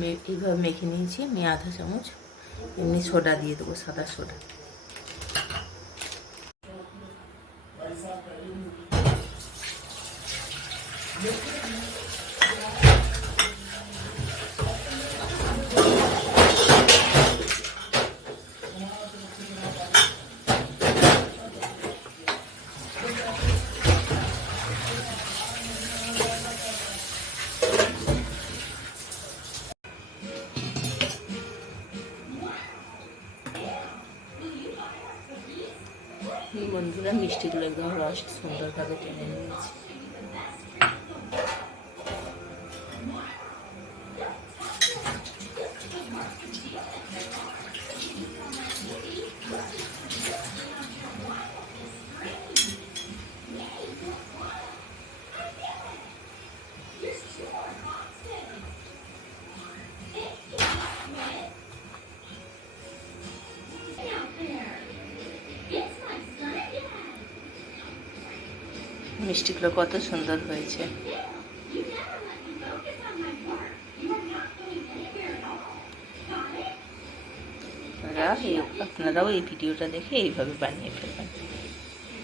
এইভাবে মেখে নিয়েছি আমি আধা চামচ। এমনি সোডা দিয়ে দেবো, সাদা সোডা। বন্ধুরা মিষ্টিগুলো একদম রস সুন্দরভাবে টেনে নিয়েছি। মিষ্টিগুলো কত সুন্দর হয়েছে। আপনারাও এই ভিডিওটা দেখে এইভাবে বানিয়ে ফেলবেন।